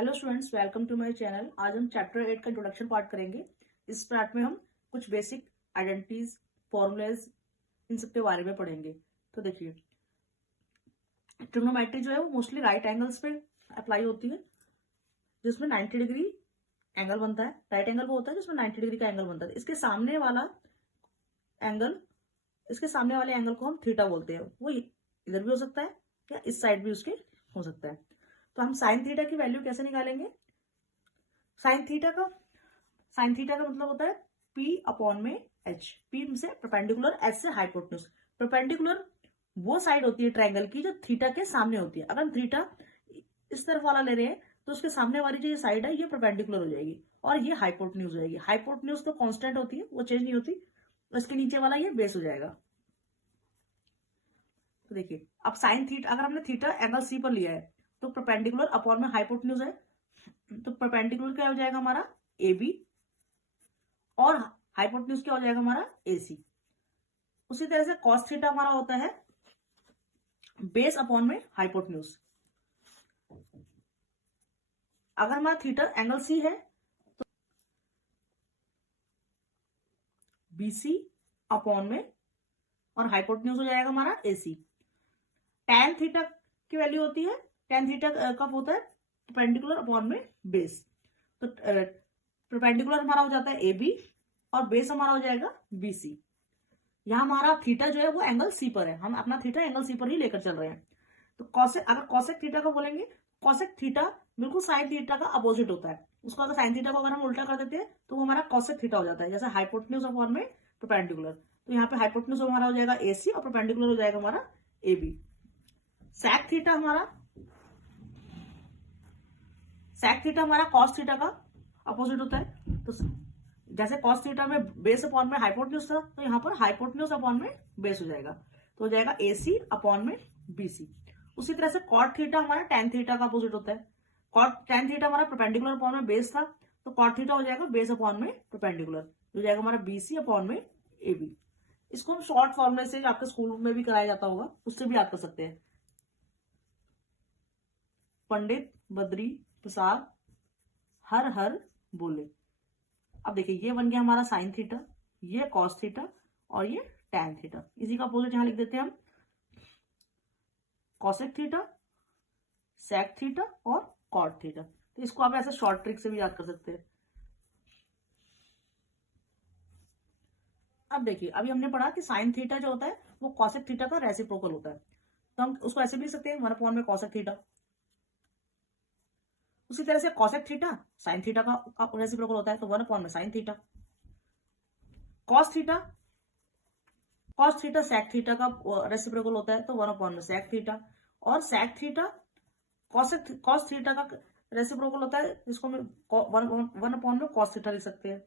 Hello students, welcome to my channel. आज हम chapter 8 का इंट्रोडक्शन पार्ट करेंगे। इस पार्ट में हम कुछ बेसिक आइडेंटिटीज, फॉर्मूलेज, इन सब के बारे में पढ़ेंगे। तो देखिए, ट्रिग्नोमेट्री जो है वो मोस्टली राइट एंगल्स पे अप्लाई होती है, जिसमें 90 डिग्री एंगल बनता है। राइट एंगल वो होता है जिसमें 90 डिग्री का एंगल बनता है। इसके सामने वाले एंगल को हम थीटा बोलते हैं। वो इधर भी हो सकता है या इस साइड भी उसके हो सकता है। तो हम साइन थीटा की वैल्यू कैसे निकालेंगे? साइन थीटा का मतलब होता है P अपॉन में H। P से परपेंडिकुलर, H से हाइपोटेन्यूज। परपेंडिकुलर वो साइड होती है ट्रायंगल की जो थीटा के सामने होती है। अगर हम थीटा इस तरफ वाला ले रहे हैं तो उसके सामने वाली जो ये साइड है ये परपेंडिकुलर हो जाएगी और ये हाइपोटेन्यूज हो जाएगी। हाइपोटेन्यूज तो कांस्टेंट होती है, वो चेंज नहीं होती। इसके नीचे वाला ये बेस हो जाएगा। तो देखिए, अब साइन थीटा, अगर हमने थीटा एंगल C पर लिया है तो परपेंडिकुलर अपॉन में हाइपोटेन्यूज है, तो परपेंडिकुलर क्या हो जाएगा हमारा AB और हाइपोटेन्यूज क्या हो जाएगा हमारा AC। उसी तरह से कॉस थीटा हमारा होता है बेस अपॉन में हाइपोटेन्यूज। अगर हमारा थीटा एंगल C है तो BC अपॉन में और हाइपोटेन्यूज हो जाएगा हमारा AC। tan थीटा की वैल्यू होती है, tan थीटा कब होता है? परपेंडिकुलर अपॉन में बेस। तो परपेंडिकुलर हमारा हो जाता है AB और बेस हमारा हो जाएगा BC। यहां हमारा थीटा जो है वो एंगल C पर है, हम अपना थीटा एंगल C पर ही लेकर चल रहे हैं। तो कॉसेक, अगर कॉसेक थीटा को बोलेंगे, कॉसेक थीटा बिल्कुल साइन थीटा का अपोजिट होता है। उसको अगर साइन थीटा को अगर हम उल्टा कर देते हैं तो वो हमारा कॉसेक थीटा हो जाता है, जैसे हाइपोटेन्यूज अपॉन में परपेंडिकुलर। तो यहाँ पे हाइपोटेन्यूज हमारा हो जाएगा AC और परपेंडिकुलर हो जाएगा हमारा AB। सेक थीटा हमारा कॉस थीटा का अपोजिट होता है। तो जैसे कॉस थीटा में बेस अपॉन में हाइपोटेन्यूज था, तो यहाँ पर हाइपोटेन्यूज अपॉन में बेस हो जाएगा, तो हो जाएगा AC अपॉन में BC। उसी तरह से कॉट थीटा हमारा टैन थीटा का अपोजिट होता है। टैन थीटा हमारा परपेंडिकुलर अपॉन में बेस था, तो कॉट थीटा हो जाएगा बेस अपॉन में परपेंडिकुलर, हो जाएगा हमारा BC अपॉन में AB। इसको हम शॉर्ट फॉर्मूले से, आपके स्कूल में भी कराया जाता होगा, उससे भी याद कर सकते हैं। पंडित बद्री प्रसाद हर हर बोले। अब देखिए, ये बन गया हमारा साइन थीटा, ये कॉस थीटा और ये टैन थीटा। इसी का अपोजिट यहां लिख देते हैं हम, कॉसेक थीटा, सेक थीटा और कॉट थीटा। तो इसको आप ऐसे शॉर्ट ट्रिक से भी याद कर सकते हैं। अब देखिए, अभी हमने पढ़ा कि साइन थीटा जो होता है वो कॉसेक थीटा का रेसिप्रोकल होता है, तो हम उसको ऐसे भी लिख सकते हैं, 1 में कॉसेक थीटा। उसी तरह से कॉसेक थीटा साइन थीटा का रेसिप्रोकल होता है, तो 1 में sine theta. Cos theta sec theta का रेसिप्रोकल होता है, तो 1 में सेक थीटा। और सेक थीटा कॉस थीटा का रेसिप्रोकल होता है, जिसको हम 1 में कॉस थीटा लिख सकते हैं।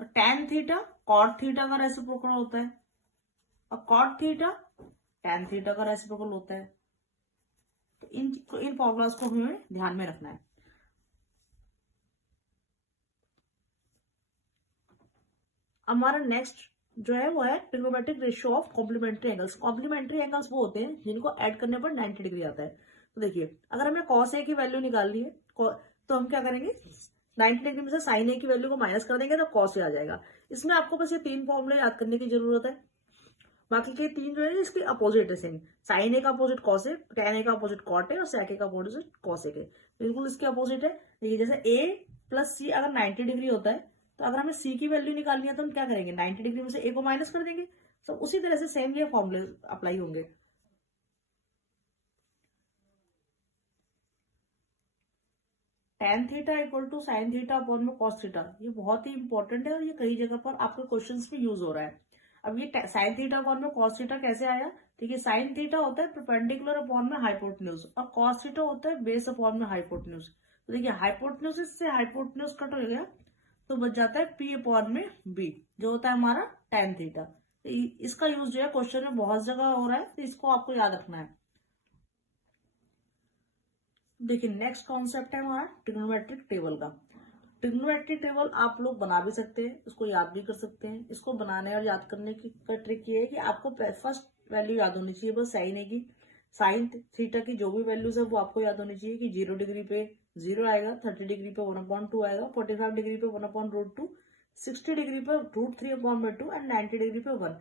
तो टैन थीटा कॉट थीटा का रेसिप्रोकल होता है और कॉट थीटा टैन थीटा का रेसिप्रोकल होता है। तो इन फॉर्मूलाज को हमें ध्यान में रखना है। हमारा नेक्स्ट जो है वो है trigonometric ratio of complementary angles. Complementary angles वो होते हैं जिनको ऐड करने पर 90 डिग्री आता है। तो देखिए, अगर हमें कॉस ए की वैल्यू निकालनी है तो हम क्या करेंगे, 90 डिग्री में से साइन ए की वैल्यू को माइनस कर देंगे तो कॉस ए आ जाएगा। इसमें आपको बस ये 3 फॉर्मूले याद करने की जरूरत है। बाकी के 3 जो है इसके अपोजिट है सेम। साइन ए का opposite cos A, tan A का अपोजिट कॉट ए और सेक ए का अपोजिट कॉस ए के, बिल्कुल इसके अपोजिट है। देखिए, जैसे ए प्लस सी अगर 90 डिग्री होता है, तो अगर हमें सी की वैल्यू निकालनी है तो हम क्या करेंगे, 90 डिग्री में से ए को माइनस कर देंगे। तो उसी तरह से सेम ये फॉर्मूले अप्लाई होंगे। Tan theta equal to sine theta upon में कॉस थीटा, ये बहुत ही इंपॉर्टेंट है और ये कई जगह पर आपके क्वेश्चंस में यूज हो रहा है। अब ये साइन थीटा अपॉन में कॉस थीटा कैसे आया? ठीक है, साइन थीटा होता है परपेंडिकुलर अपॉन में हाइपोटेन्यूज और कॉस थीटा होता है बेस अपॉन में हाइपोटेन्यूज। तो देखिए, हाइपोटेन्यूज से हाइपोटेन्यूज कट हो गया तो बच जाता है P अपॉन में B, जो होता है हमारा टैन थीटा। इसका यूज जो है क्वेश्चन में बहुत जगह हो रहा है, तो इसको आपको याद रखना है। देखिए, नेक्स्ट कॉन्सेप्ट है हमारा ट्रिग्नोमेट्रिक टेबल का। ट्रिग्नोमेट्रिक टेबल आप लोग बना भी सकते हैं, इसको याद भी कर सकते हैं। इसको बनाने और याद करने की ट्रिक ये है कि आपको फर्स्ट वैल्यू याद होनी चाहिए बस साइन ए की। साइन थीटा की जो भी वैल्यूज है वो आपको याद होनी चाहिए कि 0 डिग्री पे 0 आएगा, 30 डिग्री पे 1/2 आएगा, 45 डिग्री पे 1/√2, 60 डिग्री पे √3/2 एंड 90 डिग्री पे 1।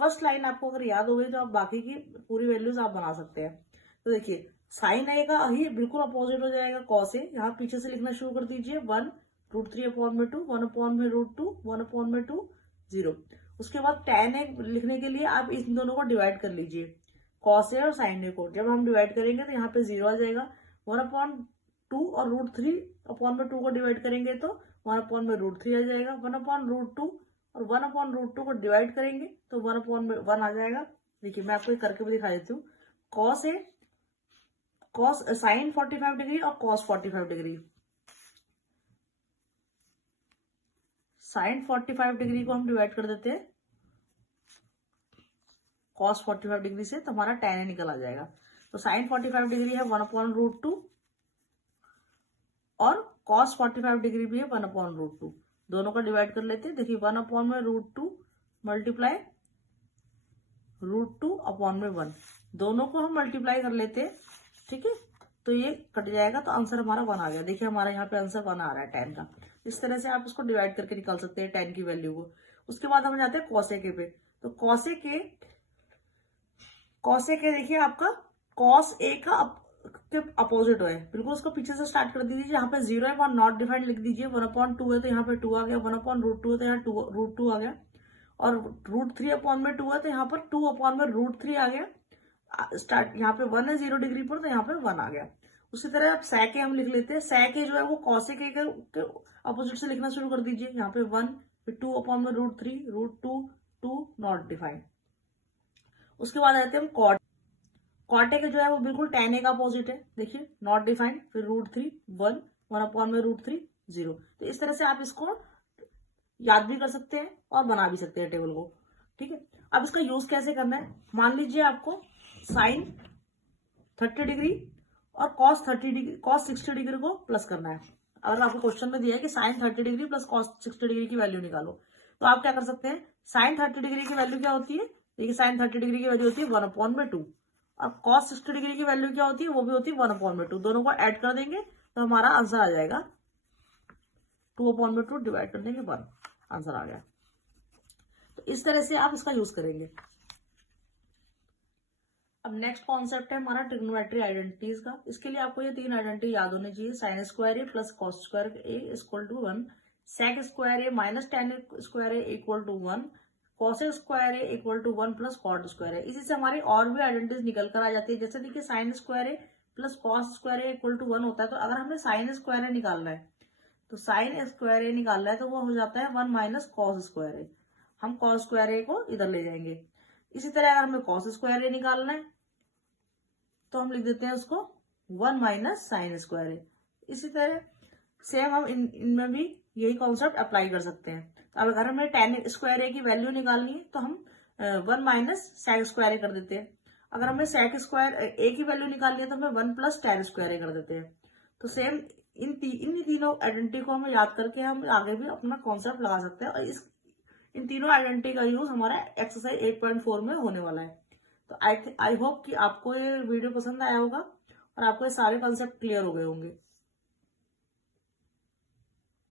फर्स्ट लाइन आपको अगर याद हो गई तो आप बाकी की पूरी वैल्यूज आप बना सकते हैं। तो देखिए साइन ए का ही बिल्कुल अपोजिट हो जाएगा कॉस ए। यहाँ पीछे से लिखना शुरू कर दीजिए 1 √3/2, 1/√2, 1/2, 0। उसके बाद tan ए लिखने के लिए आप इन दोनों को डिवाइड कर लीजिए, कॉस ए और साइन ए को। जब हम डिवाइड करेंगे तो यहाँ पे 0 आ जाएगा। 1/2 और √3/2 को डिवाइड करेंगे तो 1/√3 आ जाएगा। 1/√2 और 1/√2 को डिवाइड करेंगे तो 1/1 आ जाएगा। देखिए मैं आपको करके भी दिखा देती हूँ। Cos A, cos sine 45 degree और कॉस 45 डिग्री। साइन 45 डिग्री को हम डिवाइड कर देते हैं कॉस 45 डिग्री से, तो हमारा tan निकल आ जाएगा। तो साइन 45 डिग्री है 1/√2 और कॉस 45 डिग्री भी है 1/√2। दोनों का डिवाइड कर लेते हैं। देखिए 1/√2 मल्टीप्लाई √2/1, दोनों को हम मल्टीप्लाई कर लेते हैं। ठीक है, तो ये कट जाएगा तो आंसर हमारा 1 आ गया। देखिए हमारा यहाँ पे आंसर 1 आ रहा है tan का। इस तरह से आप इसको डिवाइड करके निकाल सकते हैं tan की वैल्यू को। उसके बाद हम जाते हैं कॉसेक पे। तो कॉसेक देखिए आपका कॉस ए का अपोजिट है, बिल्कुल उसको पीछे से स्टार्ट कर दीजिए। यहाँ पे 0 है वहां नॉट डिफाइंड लिख दीजिए। 1/2 है तो यहाँ पे 2 आ गया, 1/√2 है तो यहाँ √2 आ गया, और √3/2 है तो यहाँ पर 2/√3 आ गया। स्टार्ट यहाँ पे 1 है 0 डिग्री पर, तो यहाँ पे 1 आ गया। उसी तरह आप sec हम लिख लेते हैं। sec जो है वो cosec के अपोजिट से लिखना शुरू कर दीजिए। यहाँ पे 1, फिर 2/√3, √2, 2 नॉट डिफाइंड। उसके बाद आते हैं हम कॉट ए जो है वो बिल्कुल tan ए का अपोजिट है। देखिए नॉट डिफाइंड, फिर √3, 1, 1/√3, 0। तो इस तरह से आप इसको याद भी कर सकते हैं और बना भी सकते हैं टेबल को। ठीक है, अब इसका यूज कैसे करना है। मान लीजिए आपको साइन 30 डिग्री और कॉस 60 डिग्री को प्लस करना है। अगर आपको क्वेश्चन में दिया है कि sine 30 degree plus cos 60 degree की वैल्यू निकालो, तो आप क्या कर सकते हैं। साइन 30 डिग्री की वैल्यू क्या होती है, देखिए साइन 30 डिग्री की वैल्यू होती है 1/2, और कॉस 60 डिग्री की वैल्यू क्या होती है, वो भी होती है 1/2। दोनों को ऐड कर देंगे तो हमारा आंसर आ जाएगा 2/2 डिवाइड करने के बाद आंसर आ गया। तो इस तरह से आप इसका यूज करेंगे। अब नेक्स्ट कॉन्सेप्ट है हमारा ट्रिग्नोमेट्री आइडेंटिटीज का। इसके लिए आपको ये 3 आइडेंटिटी याद होनी चाहिए। Sine square A plus cos square A equal to 1, sec square A minus tan square A equal to 1, cosec square A equal to 1 plus cot square A. इसी से हमारी और भी आइडेंटिटीज निकल कर आ जाती है। जैसे देखिए sine square A plus cos square A equal to 1 होता है, तो अगर हमें साइन स्क्वायर ए निकालना है तो साइन स्क्वायर ए निकालना है तो वो हो जाता है 1 माइनस कॉस स्क्वायर ए। हम कॉस स्क्वायर ए को इधर ले जाएंगे। इसी तरह अगर हमें कॉस स्क्वायर ए निकालना है तो हम लिख देते हैं उसको 1 माइनस साइन स्क्वायर ए। इसी तरह सेम हम इनमें भी यही कॉन्सेप्ट अप्लाई कर सकते हैं। अब अगर हमें tan स्क्वायर ए की वैल्यू निकालनी है तो हम 1 माइनस सेक स्क्वायर ए कर देते हैं। अगर हमें सेक स्क्वायर ए की वैल्यू निकालनी है तो हमें 1 प्लस tan स्क्वायर ए कर देते हैं। तो सेम इन तीनों आइडेंटिटी को हमें याद करके हम आगे भी अपना कॉन्सेप्ट लगा सकते हैं। और इन तीनों आइडेंटिटी का यूज हमारा एक्सरसाइज 8.4 में होने वाला है। तो आई होप कि आपको ये वीडियो पसंद आया होगा और आपको ये सारे कॉन्सेप्ट क्लियर हो गए होंगे।